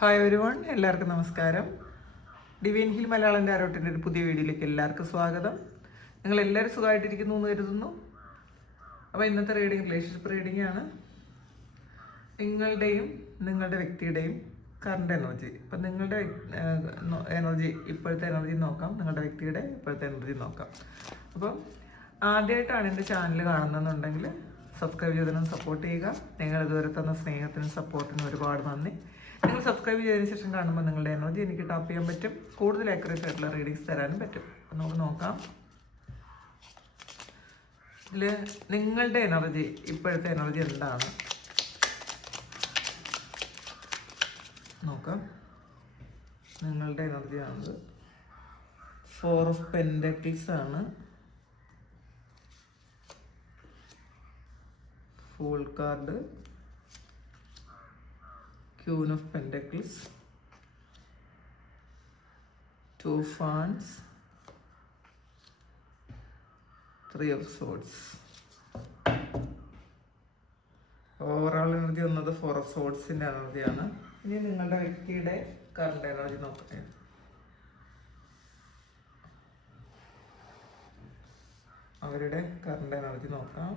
Hi everyone, എല്ലാവർക്കും നമസ്കാരം. Divine hill Malayalam ടാരോട്ടിൻ്റെ ഒരു പുതിയ വീഡിയോയിലേക്ക് എല്ലാവർക്കും സ്വാഗതം. നിങ്ങളെല്ലാവരും സുഖമായിട്ടിരിക്കുന്നു എന്ന് കരുതുന്നു. അപ്പോൾ ഇന്നത്തെ റീഡിങ് റിലേഷൻഷിപ്പ് റീഡിംഗ് ആണ്. നിങ്ങളുടെ വ്യക്തിയുടെയും കറണ്ട് എനർജി. ഇപ്പം നിങ്ങളുടെ എനർജി, ഇപ്പോഴത്തെ എനർജി നോക്കാം, നിങ്ങളുടെ വ്യക്തിയുടെ ഇപ്പോഴത്തെ എനർജി നോക്കാം. അപ്പം ആദ്യമായിട്ടാണ് എൻ്റെ ചാനൽ കാണുന്നതെന്നുണ്ടെങ്കിൽ സബ്സ്ക്രൈബ് ചെയ്തതിനും സപ്പോർട്ട് ചെയ്യുക. നിങ്ങൾ ഇതുവരെ തന്ന സ്നേഹത്തിനും സപ്പോർട്ടിനും ഒരുപാട് നന്ദി. നിങ്ങൾ സബ്സ്ക്രൈബ് ചെയ്തതിന് ശേഷം കാണുമ്പോൾ നിങ്ങളുടെ എനർജി എനിക്ക് ടാപ്പ് ചെയ്യാൻ പറ്റും, കൂടുതൽ ആക്യുറേറ്റ് ആയിട്ടുള്ള റീഡിങ്സ് തരാനും പറ്റും. നമുക്ക് നോക്കാം. ഇതിൽ നിങ്ങളുടെ എനർജി, ഇപ്പോഴത്തെ എനർജി എന്താണ് നോക്കാം. നിങ്ങളുടെ എനർജിയാണത്. 4 ഓഫ് പെൻഡക്കിൾസ് ആണ്. Fool card, Queen of Pentacles, 2 Wands, 3 of Swords. Overall energy വന്നത് 4 of Swordsൻ്റെ എനർജിയാണ്. ഇനി നിങ്ങളുടെ വ്യക്തിയുടെ കറണ്ട് എനർജി നോക്കട്ടെ. അവരുടെ കറണ്ട് എനർജി നോക്കാം.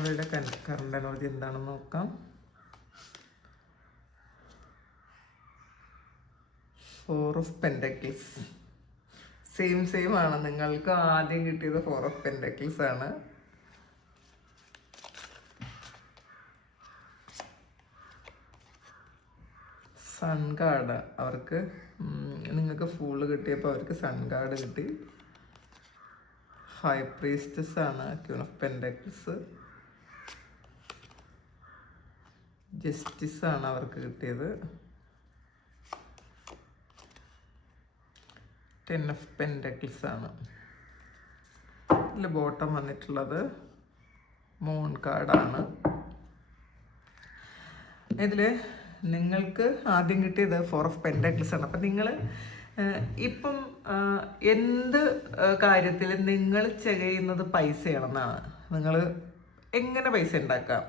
അവരുടെ കറണ്ട് എനർജി എന്താണെന്ന് നോക്കാം. 4 ഓഫ് പെൻഡക്കിൾസ്. സെയിം ആണ്. നിങ്ങൾക്ക് ആദ്യം കിട്ടിയത് 4 ഓഫ് പെൻഡക്കിൾസ് ആണ്. സൺ കാർഡ് അവർക്ക്, നിങ്ങൾക്ക് ഫൂള് കിട്ടിയപ്പോൾ അവർക്ക് സൺ കാർഡ് കിട്ടി. ഹൈ പ്രീസ്റ്റസ് ആണ്. Queen of pentacles. ജസ്റ്റിസ് ആണ് അവർക്ക് കിട്ടിയത്. 10 ഓഫ് പെൻഡക്കിൾസ് ആണ്. ഇതിൽ ബോട്ടം വന്നിട്ടുള്ളത് മൂൺ കാർഡാണ്. ഇതിൽ നിങ്ങൾക്ക് ആദ്യം കിട്ടിയത് 4 ഓഫ് പെൻഡക്കിൾസ് ആണ്. അപ്പം നിങ്ങൾ ഇപ്പം എന്ത് കാര്യത്തിൽ നിങ്ങൾ ചെയ്യുന്നത് പൈസയാണെന്നാണ്. നിങ്ങൾ എങ്ങനെ പൈസ ഉണ്ടാക്കാം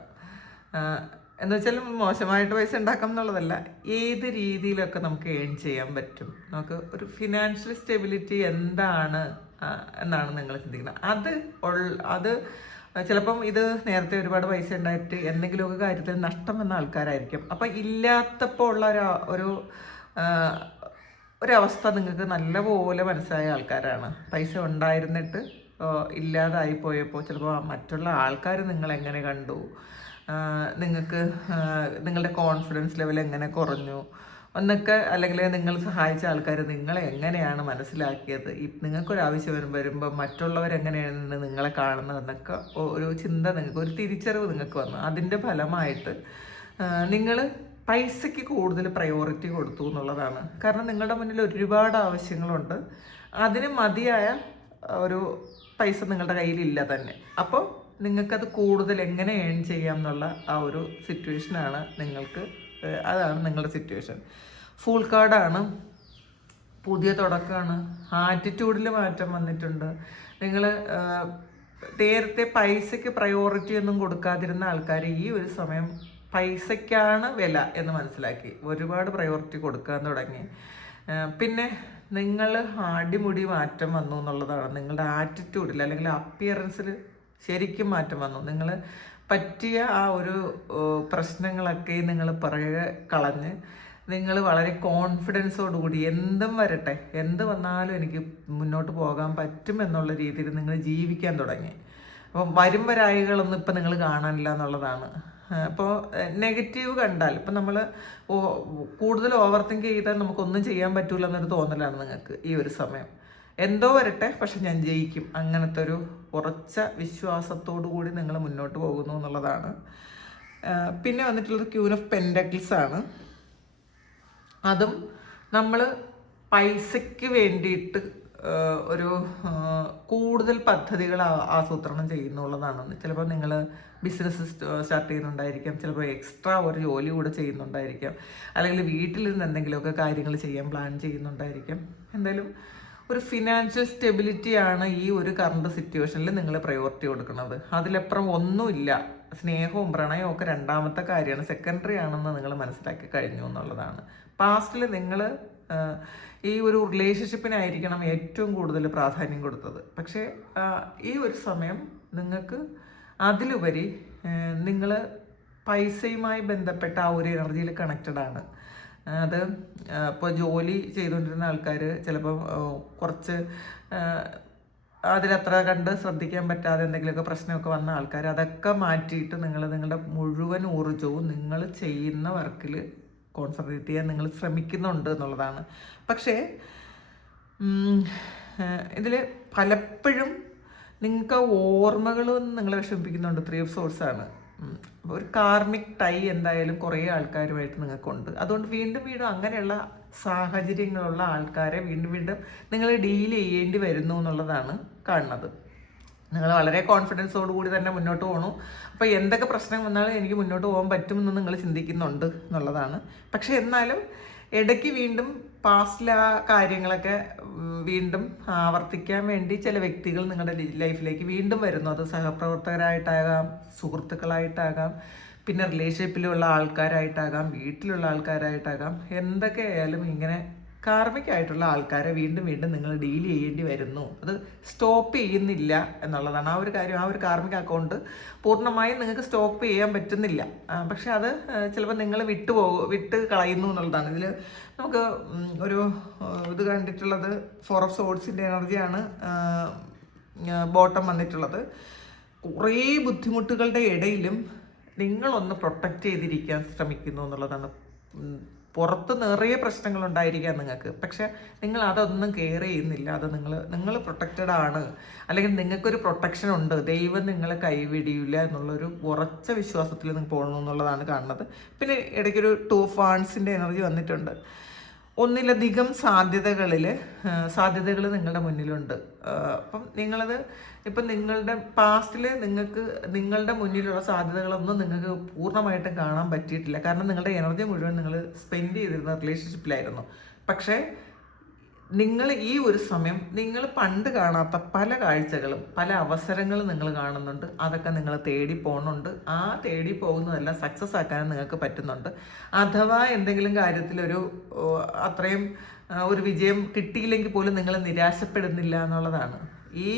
എന്ന് വെച്ചാൽ മോശമായിട്ട് പൈസ ഉണ്ടാക്കാം എന്നുള്ളതല്ല, ഏത് രീതിയിലൊക്കെ നമുക്ക് ഏൺ ചെയ്യാൻ പറ്റും, നമുക്ക് ഒരു ഫിനാൻഷ്യൽ സ്റ്റെബിലിറ്റി എന്താണ് എന്നാണ് നിങ്ങൾ ചിന്തിക്കുന്നത്. അത് ചിലപ്പം ഇത് നേരത്തെ ഒരുപാട് പൈസ ഉണ്ടായിട്ട് എന്തെങ്കിലുമൊക്കെ കാര്യത്തിൽ നഷ്ടം വന്ന ആൾക്കാരായിരിക്കും. അപ്പം ഇല്ലാത്തപ്പോൾ ഉള്ള ഒരവസ്ഥ നിങ്ങൾക്ക് നല്ലപോലെ മനസ്സിലായ ആൾക്കാരാണ്. പൈസ ഉണ്ടായിരുന്നിട്ട് ഇല്ലാതായി പോയപ്പോൾ ചിലപ്പോൾ മറ്റുള്ള ആൾക്കാർ നിങ്ങളെങ്ങനെ കണ്ടു, നിങ്ങൾക്ക് നിങ്ങളുടെ കോൺഫിഡൻസ് ലെവൽ എങ്ങനെ കുറഞ്ഞു എന്നൊക്കെ, അല്ലെങ്കിൽ നിങ്ങൾ സഹായിച്ച ആൾക്കാർ നിങ്ങളെ എങ്ങനെയാണ് മനസ്സിലാക്കിയത്, നിങ്ങൾക്കൊരാവശ്യം വരുമ്പോൾ മറ്റുള്ളവരെങ്ങനെയാണ് നിങ്ങളെ കാണുന്നതെന്നൊക്കെ ഒരു ചിന്ത നിങ്ങൾക്ക്, ഒരു തിരിച്ചറിവ് നിങ്ങൾക്ക് വന്നു. അതിൻ്റെ ഫലമായിട്ട് നിങ്ങൾ പൈസയ്ക്ക് കൂടുതൽ പ്രയോറിറ്റി കൊടുത്തു എന്നുള്ളതാണ്. കാരണം നിങ്ങളുടെ മുന്നിൽ ഒരുപാട് ആവശ്യങ്ങളുണ്ട്, അതിന് മതിയായ ഒരു പൈസ നിങ്ങളുടെ കയ്യിലില്ല തന്നെ. അപ്പോൾ നിങ്ങൾക്കത് കൂടുതൽ എങ്ങനെ ഏൺ ചെയ്യാം എന്നുള്ള ആ ഒരു സിറ്റുവേഷനാണ് നിങ്ങൾക്ക്, അതാണ് നിങ്ങളുടെ സിറ്റുവേഷൻ. ഫുൾ കാർഡാണ്. പുതിയ തുടക്കമാണ്. ആറ്റിറ്റ്യൂഡിൽ മാറ്റം വന്നിട്ടുണ്ട്. നിങ്ങൾ നേരത്തെ പൈസയ്ക്ക് പ്രയോറിറ്റി ഒന്നും കൊടുക്കാതിരുന്ന ആൾക്കാർ ഈ ഒരു സമയം പൈസയ്ക്കാണ് വില എന്ന് മനസ്സിലാക്കി ഒരുപാട് പ്രയോറിറ്റി കൊടുക്കാൻ തുടങ്ങി. പിന്നെ നിങ്ങൾ അടിമുടി മാറ്റം വന്നു എന്നുള്ളതാണ്. നിങ്ങളുടെ ആറ്റിറ്റ്യൂഡിൽ അല്ലെങ്കിൽ അപ്പിയറൻസിൽ ശരിക്കും മാറ്റം വന്നു. നിങ്ങൾ പറ്റിയ ആ ഒരു പ്രശ്നങ്ങളൊക്കെ നിങ്ങൾ പിറകെ കളഞ്ഞ് നിങ്ങൾ വളരെ കോൺഫിഡൻസോടുകൂടി എന്തും വരട്ടെ, എന്ത് വന്നാലും എനിക്ക് മുന്നോട്ട് പോകാൻ പറ്റും എന്നുള്ള രീതിയിൽ നിങ്ങൾ ജീവിക്കാൻ തുടങ്ങി. അപ്പം വരും വരായികളൊന്നും ഇപ്പം നിങ്ങൾ കാണാനില്ല എന്നുള്ളതാണ്. അപ്പോൾ നെഗറ്റീവ് കണ്ടാൽ, ഇപ്പം നമ്മൾ കൂടുതൽ ഓവർ തിങ്ക് ചെയ്താൽ നമുക്കൊന്നും ചെയ്യാൻ പറ്റില്ല എന്നൊരു തോന്നലാണ് നിങ്ങൾക്ക് ഈ ഒരു സമയം. എന്തോ വരട്ടെ, പക്ഷെ ഞാൻ ജയിക്കും, അങ്ങനത്തെ ഒരു ഉറച്ച വിശ്വാസത്തോടു കൂടി നിങ്ങൾ മുന്നോട്ട് പോകുന്നു എന്നുള്ളതാണ്. പിന്നെ വന്നിട്ടുള്ളത് ക്വീൻ ഓഫ് പെൻഡക്കിൾസ് ആണ്. അതും നമ്മൾ പൈസയ്ക്ക് വേണ്ടിയിട്ട് ഒരു കൂടുതൽ പദ്ധതികൾ ആസൂത്രണം ചെയ്യുന്നുള്ളതാണ്. ചിലപ്പോൾ നിങ്ങൾ ബിസിനസ് സ്റ്റാർട്ട് ചെയ്യുന്നുണ്ടായിരിക്കാം, ചിലപ്പോൾ എക്സ്ട്രാ ഒരു ജോലി കൂടെ ചെയ്യുന്നുണ്ടായിരിക്കാം, അല്ലെങ്കിൽ വീട്ടിൽ നിന്ന് എന്തെങ്കിലുമൊക്കെ കാര്യങ്ങൾ ചെയ്യാൻ പ്ലാൻ ചെയ്യുന്നുണ്ടായിരിക്കാം. എന്തായാലും ഒരു ഫിനാൻഷ്യൽ സ്റ്റെബിലിറ്റിയാണ് ഈ ഒരു കറണ്ട് സിറ്റുവേഷനിൽ നിങ്ങൾ പ്രയോറിറ്റി കൊടുക്കുന്നത്. അതിലപ്പുറം ഒന്നുമില്ല. സ്നേഹവും പ്രണയവും ഒക്കെ രണ്ടാമത്തെ കാര്യമാണ്, സെക്കൻഡറി ആണെന്ന് നിങ്ങൾ മനസ്സിലാക്കി കഴിഞ്ഞു എന്നുള്ളതാണ്. പാസ്റ്റിൽ നിങ്ങൾ ഈ ഒരു റിലേഷൻഷിപ്പിനായിരിക്കണം ഏറ്റവും കൂടുതൽ പ്രാധാന്യം കൊടുത്തത്. പക്ഷേ ഈ ഒരു സമയം നിങ്ങൾക്ക് അതിലുപരി നിങ്ങൾ പൈസയുമായി ബന്ധപ്പെട്ട ആ ഒരു എനർജിയിൽ കണക്റ്റഡ് ആണ്. അത് ഇപ്പോൾ ജോലി ചെയ്തുകൊണ്ടിരുന്ന ആൾക്കാർ ചിലപ്പോൾ കുറച്ച് അതിലത്ര കണ്ട് ശ്രദ്ധിക്കാൻ പറ്റാതെ എന്തെങ്കിലുമൊക്കെ പ്രശ്നമൊക്കെ വന്ന ആൾക്കാർ അതൊക്കെ മാറ്റിയിട്ട് നിങ്ങളുടെ മുഴുവൻ ഊർജ്ജവും നിങ്ങൾ ചെയ്യുന്ന വർക്കിൽ കോൺസെൻട്രേറ്റ് ചെയ്യാൻ നിങ്ങൾ ശ്രമിക്കുന്നുണ്ട് എന്നുള്ളതാണ്. പക്ഷേ ഇതിൽ പലപ്പോഴും നിങ്ങൾക്ക് ഓർമ്മകളും നിങ്ങളെ വിഷമിപ്പിക്കുന്നുണ്ട്. 3 of Swords ആണ്. ഒരു കാർമിക് ടൈ എന്തായാലും കുറേ ആൾക്കാരുമായിട്ട് നിങ്ങൾക്കുണ്ട്. അതുകൊണ്ട് വീണ്ടും വീണ്ടും അങ്ങനെയുള്ള സാഹചര്യങ്ങളുള്ള ആൾക്കാരെ വീണ്ടും വീണ്ടും നിങ്ങൾ ഡീൽ ചെയ്യേണ്ടി വരുന്നു എന്നുള്ളതാണ് കാണുന്നത്. നിങ്ങൾ വളരെ കോൺഫിഡൻസോട് കൂടി തന്നെ മുന്നോട്ട് പോകണു. അപ്പോൾ എന്തൊക്കെ പ്രശ്നം വന്നാലും എനിക്ക് മുന്നോട്ട് പോകാൻ പറ്റുമെന്ന് നിങ്ങൾ ചിന്തിക്കുന്നുണ്ട് എന്നുള്ളതാണ്. പക്ഷേ എന്നാലും ഇടയ്ക്ക് വീണ്ടും പാസ്റ്റിലെ ആ കാര്യങ്ങളൊക്കെ വീണ്ടും ആവർത്തിക്കാൻ വേണ്ടി ചില വ്യക്തികൾ നിങ്ങളുടെ ലൈഫിലേക്ക് വീണ്ടും വരുന്നു. അത് സഹപ്രവർത്തകരായിട്ടാകാം, സുഹൃത്തുക്കളായിട്ടാകാം, പിന്നെ റിലേഷൻഷിപ്പിലുള്ള ആൾക്കാരായിട്ടാകാം, വീട്ടിലുള്ള ആൾക്കാരായിട്ടാകാം. എന്തൊക്കെയായാലും ഇങ്ങനെ കാർമികമായിട്ടുള്ള ആൾക്കാരെ വീണ്ടും വീണ്ടും നിങ്ങൾ ഡീൽ ചെയ്യേണ്ടി വരുന്നു. അത് സ്റ്റോപ്പ് ചെയ്യുന്നില്ല എന്നുള്ളതാണ് ആ ഒരു കാര്യം. ആ ഒരു കാർമിക അക്കൗണ്ട് പൂർണ്ണമായും നിങ്ങൾക്ക് സ്റ്റോപ്പ് ചെയ്യാൻ പറ്റുന്നില്ല. പക്ഷെ അത് ചിലപ്പോൾ നിങ്ങൾ വിട്ട് കളയുന്നു എന്നുള്ളതാണ്. ഇതിൽ നമുക്ക് ഒരു ഇത് കണ്ടിട്ടുള്ളത് 4 of Swords എനർജിയാണ് ബോട്ടം വന്നിട്ടുള്ളത്. കുറേ ബുദ്ധിമുട്ടുകളുടെ ഇടയിലും നിങ്ങളൊന്ന് പ്രൊട്ടക്റ്റ് ചെയ്തിരിക്കാൻ ശ്രമിക്കുന്നു എന്നുള്ളതാണ്. പുറത്ത് നിറയെ പ്രശ്നങ്ങളുണ്ടായിരിക്കാം നിങ്ങൾക്ക്, പക്ഷെ നിങ്ങൾ അതൊന്നും കെയർ ചെയ്യുന്നില്ല. അത് നിങ്ങൾ പ്രൊട്ടക്റ്റഡ് ആണ്, അല്ലെങ്കിൽ നിങ്ങൾക്കൊരു പ്രൊട്ടക്ഷൻ ഉണ്ട്, ദൈവം നിങ്ങളെ കൈവിടിയില്ല എന്നുള്ളൊരു ഉറച്ച വിശ്വാസത്തിൽ നിങ്ങൾ പോകണം എന്നുള്ളതാണ് കാണുന്നത്. പിന്നെ ഇടയ്ക്കൊരു 2 of Wands എനർജി വന്നിട്ടുണ്ട്. ഒന്നിലധികം സാധ്യതകൾ നിങ്ങളുടെ മുന്നിലുണ്ട്. അപ്പം നിങ്ങളത് ഇപ്പം നിങ്ങളുടെ പാസ്റ്റിൽ നിങ്ങളുടെ മുന്നിലുള്ള സാധ്യതകളൊന്നും നിങ്ങൾക്ക് പൂർണ്ണമായിട്ടും കാണാൻ പറ്റിയിട്ടില്ല. കാരണം നിങ്ങളുടെ എനർജി മുഴുവൻ നിങ്ങൾ സ്പെൻഡ് ചെയ്തിരുന്ന റിലേഷൻഷിപ്പിലായിരുന്നു. പക്ഷേ നിങ്ങൾ ഈ ഒരു സമയം നിങ്ങൾ പണ്ട് കാണാത്ത പല കാഴ്ചകളും പല അവസരങ്ങളും നിങ്ങൾ കാണുന്നുണ്ട്. അതൊക്കെ നിങ്ങൾ തേടി പോകുന്നുണ്ട്. ആ തേടി പോകുന്നതെല്ലാം സക്സസ് ആക്കാനും നിങ്ങൾക്ക് പറ്റുന്നുണ്ട്. അഥവാ എന്തെങ്കിലും കാര്യത്തിലൊരു അത്രയും ഒരു വിജയം കിട്ടിയില്ലെങ്കിൽ പോലും നിങ്ങൾ നിരാശപ്പെടുന്നില്ല എന്നുള്ളതാണ്. ഈ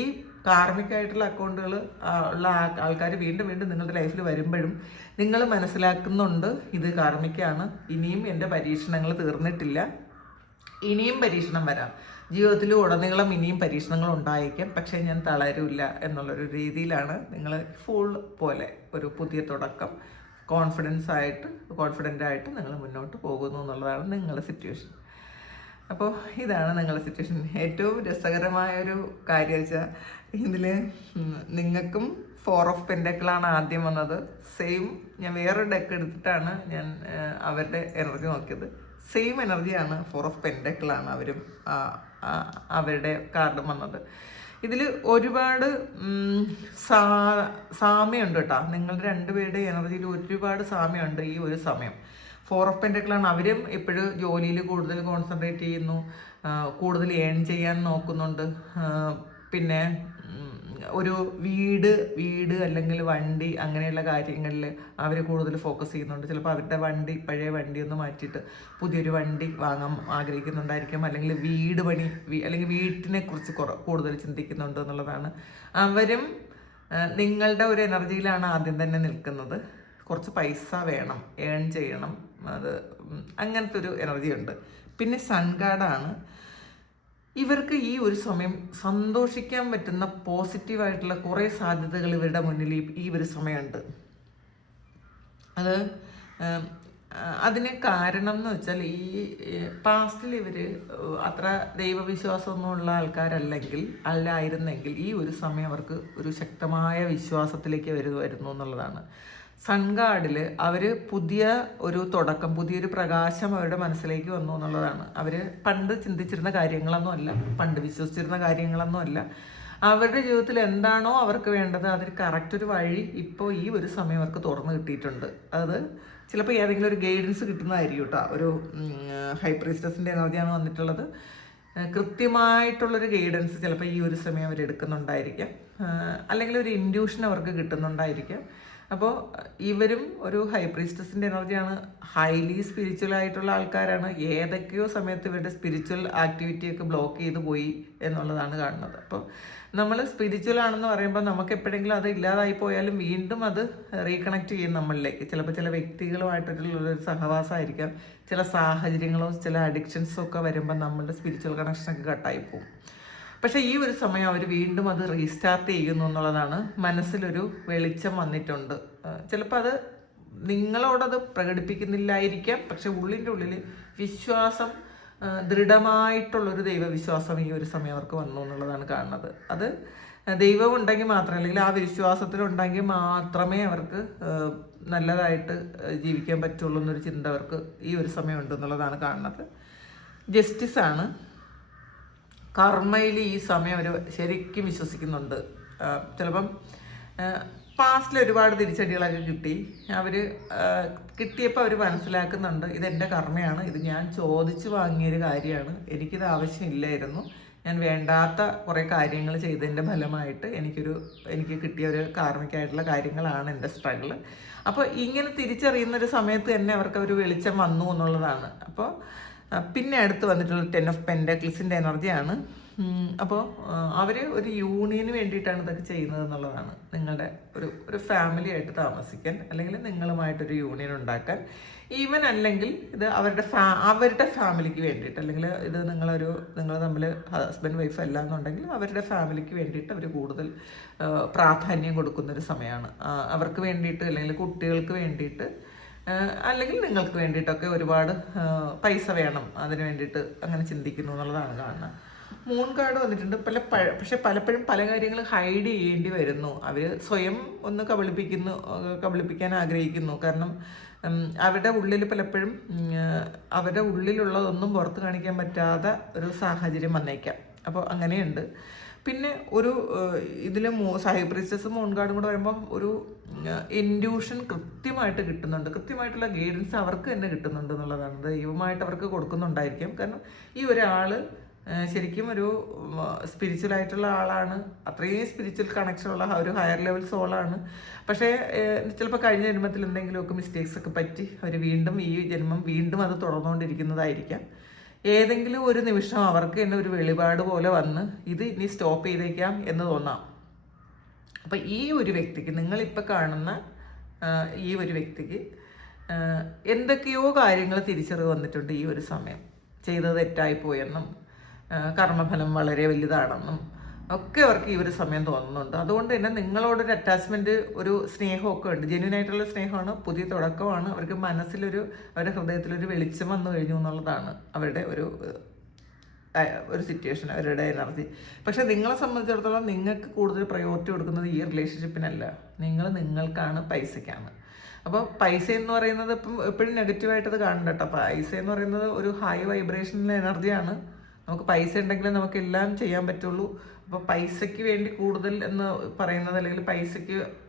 കാർമികമായിട്ടുള്ള അക്കൗണ്ടുകൾ ഉള്ള ആൾക്കാർ വീണ്ടും വീണ്ടും നിങ്ങളുടെ ലൈഫിൽ വരുമ്പോഴും നിങ്ങൾ മനസ്സിലാക്കുന്നുണ്ട് ഇത് കാർമിക്കാണ്, ഇനിയും എൻ്റെ പരീക്ഷണങ്ങൾ തീർന്നിട്ടില്ല, ഇനിയും പരീക്ഷണം വരാം, ജീവിതത്തിൽ ഉടനീളം ഇനിയും പരീക്ഷണങ്ങൾ ഉണ്ടായേക്കാം, പക്ഷേ ഞാൻ തളരില്ല എന്നുള്ളൊരു രീതിയിലാണ് നിങ്ങൾ ഫുൾ പോലെ ഒരു പുതിയ തുടക്കം കോൺഫിഡൻ്റ് ആയിട്ട് നിങ്ങൾ മുന്നോട്ട് പോകുന്നു എന്നുള്ളതാണ് നിങ്ങളുടെ സിറ്റുവേഷൻ. അപ്പോൾ ഇതാണ് നിങ്ങളുടെ സിറ്റുവേഷൻ. ഏറ്റവും രസകരമായൊരു കാര്യം വെച്ചാൽ ഇതിൽ നിങ്ങൾക്കും 4 of Pentacles ആദ്യം വന്നത്. സെയിം, ഞാൻ വേറൊരു ഡെക്ക് എടുത്തിട്ടാണ് ഞാൻ അവരുടെ എനർജി നോക്കിയത്. സെയിം എനർജിയാണ്, 4 of Pentacles അവരും അവരുടെ കാർഡും വന്നത്. ഇതിൽ ഒരുപാട് സാമ്യമുണ്ട് കേട്ടോ. നിങ്ങളുടെ രണ്ടുപേരുടെ എനർജിയിൽ ഒരുപാട് സാമ്യമുണ്ട് ഈ ഒരു സമയം. 4 of Pentacles അവരും ഇപ്പോഴും ജോലിയിൽ കൂടുതൽ കോൺസെൻട്രേറ്റ് ചെയ്യുന്നു, കൂടുതൽ ഏൺ ചെയ്യാൻ നോക്കുന്നുണ്ട്. പിന്നെ ഒരു വീട് അല്ലെങ്കിൽ വണ്ടി അങ്ങനെയുള്ള കാര്യങ്ങളിൽ അവർ കൂടുതൽ ഫോക്കസ് ചെയ്യുന്നുണ്ട്. ചിലപ്പോൾ അവരുടെ പഴയ വണ്ടിയൊന്ന് മാറ്റിയിട്ട് പുതിയൊരു വണ്ടി വാങ്ങാൻ ആഗ്രഹിക്കുന്നുണ്ടായിരിക്കും, അല്ലെങ്കിൽ വീട് പണി അല്ലെങ്കിൽ വീട്ടിനെ കുറിച്ച് കൂടുതൽ ചിന്തിക്കുന്നുണ്ട് എന്നുള്ളതാണ്. അവരും നിങ്ങളുടെ ഒരു എനർജിയിലാണ് ആദ്യം തന്നെ നിൽക്കുന്നത്. കുറച്ച് പൈസ വേണം, ഏൺ ചെയ്യണം, അത് അങ്ങനത്തെ ഒരു എനർജി ഉണ്ട്. പിന്നെ സൺ കാർഡാണ്. ഇവർക്ക് ഈ ഒരു സമയം സന്തോഷിക്കാൻ പറ്റുന്ന പോസിറ്റീവായിട്ടുള്ള കുറേ സാധ്യതകൾ ഇവരുടെ മുന്നിൽ ഈ ഒരു സമയമുണ്ട്. അതിന് കാരണം എന്ന് വെച്ചാൽ ഈ പാസ്റ്റിൽ ഇവർ അത്ര ദൈവവിശ്വാസമൊന്നുമുള്ള അല്ലായിരുന്നെങ്കിൽ ഈ ഒരു സമയം അവർക്ക് ഒരു ശക്തമായ വിശ്വാസത്തിലേക്ക് വരുന്നു എന്നുള്ളതാണ്. സൺഗാർഡിൽ അവർ പുതിയ ഒരു തുടക്കം, പുതിയൊരു പ്രകാശം അവരുടെ മനസ്സിലേക്ക് വന്നു എന്നുള്ളതാണ്. അവർ പണ്ട് ചിന്തിച്ചിരുന്ന കാര്യങ്ങളൊന്നുമല്ല, പണ്ട് വിശ്വസിച്ചിരുന്ന കാര്യങ്ങളൊന്നുമല്ല. അവരുടെ ജീവിതത്തിൽ എന്താണോ അവർക്ക് വേണ്ടത് അതിന് കറക്റ്റ് ഒരു വഴി ഇപ്പോൾ ഈ ഒരു സമയം അവർക്ക് തുറന്നു കിട്ടിയിട്ടുണ്ട്. അത് ചിലപ്പോൾ ഏതെങ്കിലും ഒരു ഗൈഡൻസ് കിട്ടുന്നതായിരിക്കും കേട്ടോ. ഒരു ഹൈ പ്രീസ്റ്റസിൻ്റെ എനർജിയാണ് വന്നിട്ടുള്ളത്. കൃത്യമായിട്ടുള്ളൊരു ഗൈഡൻസ് ചിലപ്പോൾ ഈ ഒരു സമയം അവർ എടുക്കുന്നുണ്ടായിരിക്കാം, അല്ലെങ്കിൽ ഒരു ഇൻഡ്യൂഷൻ അവർക്ക് കിട്ടുന്നുണ്ടായിരിക്കാം. അപ്പോൾ ഇവരും ഒരു ഹൈ പ്രീസ്റ്റസിൻ്റെ എനർജിയാണ്, ഹൈലി സ്പിരിച്വൽ ആയിട്ടുള്ള ആൾക്കാരാണ്. ഏതൊക്കെയോ സമയത്ത് ഇവരുടെ സ്പിരിച്വൽ ആക്ടിവിറ്റിയൊക്കെ ബ്ലോക്ക് ചെയ്ത് പോയി എന്നുള്ളതാണ് കാണുന്നത്. അപ്പോൾ നമ്മൾ സ്പിരിച്വൽ ആണെന്ന് പറയുമ്പോൾ നമുക്ക് എപ്പോഴെങ്കിലും അത് ഇല്ലാതായി പോയാലും വീണ്ടും അത് റീകണക്ട് ചെയ്യും നമ്മളിലേക്ക്. ചിലപ്പോൾ ചില വ്യക്തികളുമായിട്ടുള്ളൊരു സഹവാസമായിരിക്കാം, ചില സാഹചര്യങ്ങളോ ചില അഡിക്ഷൻസോ ഒക്കെ വരുമ്പോൾ നമ്മളുടെ സ്പിരിച്വൽ കണക്ഷനൊക്കെ കട്ടായി പോകും. പക്ഷേ ഈ ഒരു സമയം അവർ വീണ്ടും അത് റീസ്റ്റാർട്ട് ചെയ്യുന്നു എന്നുള്ളതാണ്. മനസ്സിലൊരു വെളിച്ചം വന്നിട്ടുണ്ട്. ചിലപ്പോൾ അത് നിങ്ങളോടത് പ്രകടിപ്പിക്കുന്നില്ലായിരിക്കാം, പക്ഷെ ഉള്ളിൻ്റെ ഉള്ളിൽ വിശ്വാസം, ദൃഢമായിട്ടുള്ളൊരു ദൈവവിശ്വാസം ഈ ഒരു സമയം അവർക്ക് വന്നു എന്നുള്ളതാണ് കാണുന്നത്. അത് ദൈവം ഉണ്ടെങ്കിൽ മാത്രമേ, അല്ലെങ്കിൽ ആ വിശ്വാസത്തിലുണ്ടെങ്കിൽ മാത്രമേ അവർക്ക് നല്ലതായിട്ട് ജീവിക്കാൻ പറ്റുള്ളൂ എന്നൊരു ചിന്ത അവർക്ക് ഈ ഒരു സമയം ഉണ്ടെന്നുള്ളതാണ് കാണുന്നത്. ജസ്റ്റിസാണ്. കർമ്മയിൽ ഈ സമയം അവർ ശരിക്കും വിശ്വസിക്കുന്നുണ്ട്. ചിലപ്പം പാസ്റ്റിൽ ഒരുപാട് തിരിച്ചടികളൊക്കെ കിട്ടി. അവർ കിട്ടിയപ്പോൾ അവർ മനസ്സിലാക്കുന്നുണ്ട്, ഇതെൻ്റെ കർമ്മയാണ്, ഇത് ഞാൻ ചോദിച്ചു വാങ്ങിയൊരു കാര്യമാണ്, എനിക്കിത് ആവശ്യമില്ലായിരുന്നു, ഞാൻ വേണ്ടാത്ത കുറേ കാര്യങ്ങൾ ചെയ്തതിൻ്റെ ഫലമായിട്ട് എനിക്ക് കിട്ടിയ ഒരു കാർമ്മികമായിട്ടുള്ള കാര്യങ്ങളാണ് എൻ്റെ സ്ട്രഗിൾ. അപ്പോൾ ഇങ്ങനെ തിരിച്ചറിയുന്നൊരു സമയത്ത് തന്നെ അവർക്ക് ഒരു വെളിച്ചം വന്നു എന്നുള്ളതാണ്. അപ്പോൾ പിന്നെ അടുത്ത് വന്നിട്ടുള്ള 10 ഓഫ് പെൻഡക്കിൾസിൻ്റെ എനർജിയാണ്. അപ്പോൾ അവർ ഒരു യൂണിയന് വേണ്ടിയിട്ടാണ് ഇതൊക്കെ ചെയ്യുന്നത് എന്നുള്ളതാണ്. നിങ്ങളുടെ ഒരു ഫാമിലി ആയിട്ട് താമസിക്കാൻ, അല്ലെങ്കിൽ നിങ്ങളുമായിട്ടൊരു യൂണിയൻ ഉണ്ടാക്കാൻ, ഈവൻ അല്ലെങ്കിൽ ഇത് അവരുടെ ഫാമിലിക്ക് വേണ്ടിയിട്ട്, അല്ലെങ്കിൽ ഇത് നിങ്ങൾ തമ്മിൽ ഹസ്ബൻഡ് വൈഫ് അല്ല എന്നുണ്ടെങ്കിൽ അവരുടെ ഫാമിലിക്ക് വേണ്ടിയിട്ട് അവർ കൂടുതൽ പ്രാധാന്യം കൊടുക്കുന്നൊരു സമയമാണ്. അവർക്ക് വേണ്ടിയിട്ട്, അല്ലെങ്കിൽ കുട്ടികൾക്ക് വേണ്ടിയിട്ട്, അല്ലെങ്കിൽ നിങ്ങൾക്ക് വേണ്ടിയിട്ടൊക്കെ ഒരുപാട് പൈസ വേണം, അതിന് വേണ്ടിയിട്ട് അങ്ങനെ ചിന്തിക്കുന്നു എന്നുള്ളതാണ് കാണുന്നത്. മൂൺ കാർഡ് വന്നിട്ടുണ്ട്. പക്ഷെ പലപ്പോഴും പല കാര്യങ്ങൾ ഹൈഡ് ചെയ്യേണ്ടി വരുന്നു. അവർ സ്വയം ഒന്ന് കബളിപ്പിക്കാൻ ആഗ്രഹിക്കുന്നു. കാരണം അവരുടെ ഉള്ളിൽ പലപ്പോഴും അവരുടെ ഉള്ളിലുള്ളതൊന്നും പുറത്ത് കാണിക്കാൻ പറ്റാത്ത ഒരു സാഹചര്യം വന്നേക്കാം. അപ്പോൾ അങ്ങനെയുണ്ട്. പിന്നെ ഒരു ഇതിൽ ഹൈ പ്രീസ്റ്റസ് മൂൺ കാർഡും കൂടെ വരുമ്പോൾ ഒരു ഇൻഡ്യൂഷൻ കൃത്യമായിട്ട് കിട്ടുന്നുണ്ട്, കൃത്യമായിട്ടുള്ള ഗൈഡൻസ് അവർക്ക് തന്നെ കിട്ടുന്നുണ്ട് എന്നുള്ളതാണ്. ദൈവമായിട്ട് അവർക്ക് കൊടുക്കുന്നുണ്ടായിരിക്കും. കാരണം ഈ ഒരാൾ ശരിക്കും ഒരു സ്പിരിച്വൽ ആയിട്ടുള്ള ആളാണ്, അത്രയും സ്പിരിച്വൽ കണക്ഷനുള്ള ഒരു ഹയർ ലെവൽ സോളാണ്. പക്ഷേ ചിലപ്പോൾ കഴിഞ്ഞ ജന്മത്തിൽ എന്തെങ്കിലുമൊക്കെ മിസ്റ്റേക്സ് ഒക്കെ പറ്റി അവർ വീണ്ടും ഈ ജന്മം വീണ്ടും അത് തുടർന്നുകൊണ്ടിരിക്കുന്നതായിരിക്കാം. ഏതെങ്കിലും ഒരു നിമിഷം അവർക്ക് തന്നെ ഒരു വെളിപാട് പോലെ വന്ന് ഇത് ഇനി സ്റ്റോപ്പ് ചെയ്തേക്കാം എന്ന് തോന്നാം. അപ്പം ഈ ഒരു വ്യക്തിക്ക്, നിങ്ങളിപ്പോൾ കാണുന്ന ഈ ഒരു വ്യക്തിക്ക് എന്തൊക്കെയോ കാര്യങ്ങൾ തിരിച്ചറിവ് വന്നിട്ടുണ്ട്. ഈ ഒരു സമയം ചെയ്തത് തെറ്റായിപ്പോയെന്നും കർമ്മഫലം വളരെ വലുതാണെന്നും ഒക്കെ അവർക്ക് ഈ ഒരു സമയം തോന്നുന്നുണ്ട്. അതുകൊണ്ട് തന്നെ നിങ്ങളോടൊരു അറ്റാച്ച്മെൻറ്റ്, ഒരു സ്നേഹമൊക്കെ ഉണ്ട്, ജെന്യൂൻ ആയിട്ടുള്ള സ്നേഹമാണ്, പുതിയ തുടക്കമാണ്. അവർക്ക് അവരുടെ ഹൃദയത്തിലൊരു വെളിച്ചം വന്നു കഴിഞ്ഞു എന്നുള്ളതാണ് അവരുടെ ഒരു സിറ്റുവേഷൻ, അവരുടെ എനർജി. പക്ഷെ നിങ്ങളെ സംബന്ധിച്ചിടത്തോളം നിങ്ങൾക്ക് കൂടുതൽ പ്രയോറിറ്റി കൊടുക്കുന്നത് ഈ റിലേഷൻഷിപ്പിനല്ല, നിങ്ങൾക്കാണ്, പൈസയ്ക്കാണ്. അപ്പോൾ പൈസ എന്ന് പറയുന്നത് ഇപ്പം എപ്പോഴും നെഗറ്റീവായിട്ടത് കാണണ്ട കേട്ടോ. പൈസ എന്ന് പറയുന്നത് ഒരു ഹൈ വൈബ്രേഷണൽ എനർജിയാണ്. നമുക്ക് പൈസ ഉണ്ടെങ്കിലേ നമുക്ക് എല്ലാം ചെയ്യാൻ പറ്റുള്ളൂ. അപ്പോൾ പൈസയ്ക്ക് വേണ്ടി കൂടുതൽ എന്ന് പറയുന്നത്, അല്ലെങ്കിൽ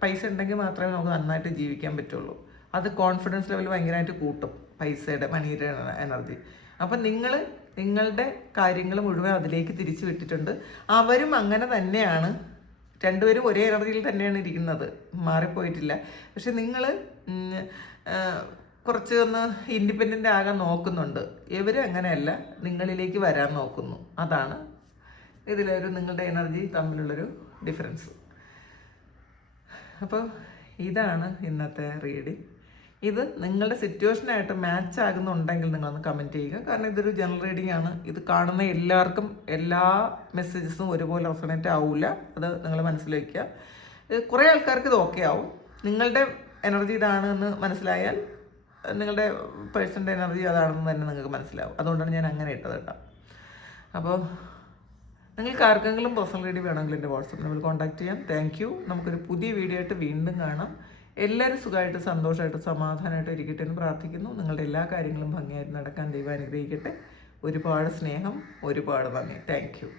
പൈസ ഉണ്ടെങ്കിൽ മാത്രമേ നമുക്ക് നന്നായിട്ട് ജീവിക്കാൻ പറ്റുള്ളൂ. അത് കോൺഫിഡൻസ് ലെവൽ ഭയങ്കരമായിട്ട് കൂട്ടും, മണിയുടെ എനർജി. അപ്പം നിങ്ങളുടെ കാര്യങ്ങൾ മുഴുവൻ അതിലേക്ക് തിരിച്ചു വിട്ടിട്ടുണ്ട്. അവരും അങ്ങനെ തന്നെയാണ്, രണ്ടുപേരും ഒരേ എനർജിയിൽ തന്നെയാണ് ഇരിക്കുന്നത്, മാറിപ്പോയിട്ടില്ല. പക്ഷെ നിങ്ങൾ കുറച്ച് ഒന്ന് ഇൻഡിപെൻഡൻ്റ് ആകാൻ നോക്കുന്നുണ്ട്. ഇവർ അങ്ങനെയല്ല, നിങ്ങളിലേക്ക് വരാൻ നോക്കുന്നു. അതാണ് ഇതിലൊരു നിങ്ങളുടെ എനർജി തമ്മിലുള്ളൊരു ഡിഫറൻസ്. അപ്പോൾ ഇതാണ് ഇന്നത്തെ റീഡിങ്. ഇത് നിങ്ങളുടെ സിറ്റുവേഷനായിട്ട് മാച്ച് ആകുന്നുണ്ടെങ്കിൽ നിങ്ങളൊന്ന് കമൻറ്റ് ചെയ്യുക. കാരണം ഇതൊരു ജനറൽ റീഡിംഗ് ആണ്. ഇത് കാണുന്ന എല്ലാവർക്കും എല്ലാ മെസ്സേജസും ഒരുപോലെ റെസൊണേറ്റ് ആവില്ല, അത് നിങ്ങൾ മനസ്സിലാക്കുക. കുറേ ആൾക്കാർക്ക് ഇത് ഓക്കെ ആവും. നിങ്ങളുടെ എനർജി ഇതാണ് എന്ന് മനസ്സിലായാൽ നിങ്ങളുടെ പേഴ്സൻ്റെ എനർജി അതാണെന്ന് തന്നെ നിങ്ങൾക്ക് മനസ്സിലാവും. അതുകൊണ്ടാണ് ഞാൻ അങ്ങനെ ഇട്ടത് കേട്ടോ. അപ്പോൾ നിങ്ങൾക്ക് ആർക്കെങ്കിലും പേഴ്സണൽ റീഡിംഗ് വേണമെങ്കിൽ എൻ്റെ വാട്സപ്പ് നമ്പറിൽ കോൺടാക്ട് ചെയ്യാം. Thank you. നമുക്കൊരു പുതിയ വീഡിയോ ആയിട്ട് വീണ്ടും കാണാം. എല്ലാവരും സുഖമായിട്ട് സന്തോഷമായിട്ട് സമാധാനമായിട്ട് ഇരിക്കട്ടെ എന്ന് പ്രാർത്ഥിക്കുന്നു. നിങ്ങളുടെ എല്ലാ കാര്യങ്ങളും ഭംഗിയായിട്ട് നടക്കാൻ ദൈവം അനുഗ്രഹിക്കട്ടെ. ഒരുപാട് സ്നേഹം, ഒരുപാട് നന്ദി. Thank you.